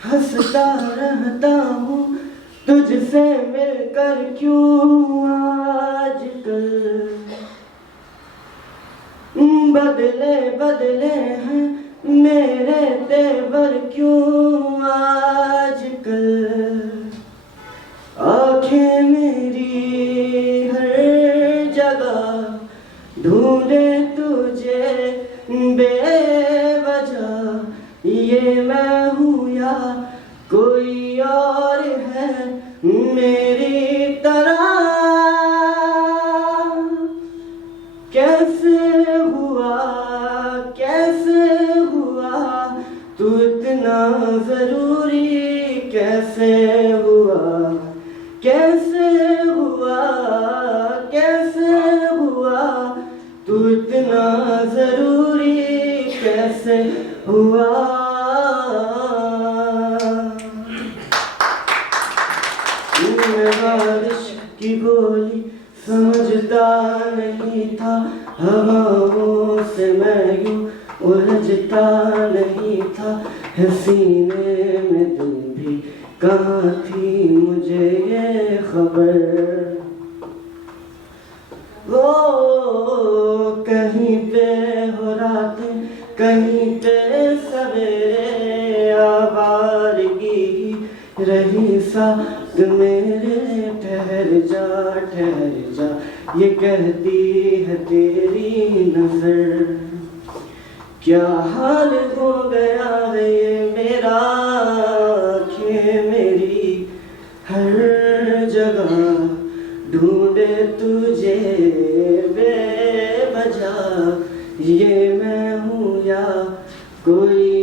हंसता रहता हूँ तुझसे मिलकर क्यों आजकल बदले बदले हैं मेरे तेवर क्यों आजकल। आँखें मेरी हर जगह ढूंढे तुझे बेवजह, ये मैं हूँ या कोई और है मेरी तरह। कैसे हुआ तू इतना जरूरी, कैसे हुआ तू इतना जरूरी, कैसे हुआ। मैं बारिश की बोली समझता नहीं था, हवाओं से मैं यूं उलझता नहीं था, है सीने में तुम भी कहाँ थी मुझे ये खबर। वो कहीं पे हो रातें कहीं पे सवेरे, आवारगी रही साथ मेरे। ठहर जा ये कहती है तेरी नजर। क्या हाल हो गया है ये मेरा, आँखें मेरी हर जगह ढूंढे तुझे बेवजह, ये मैं हूँ या कोई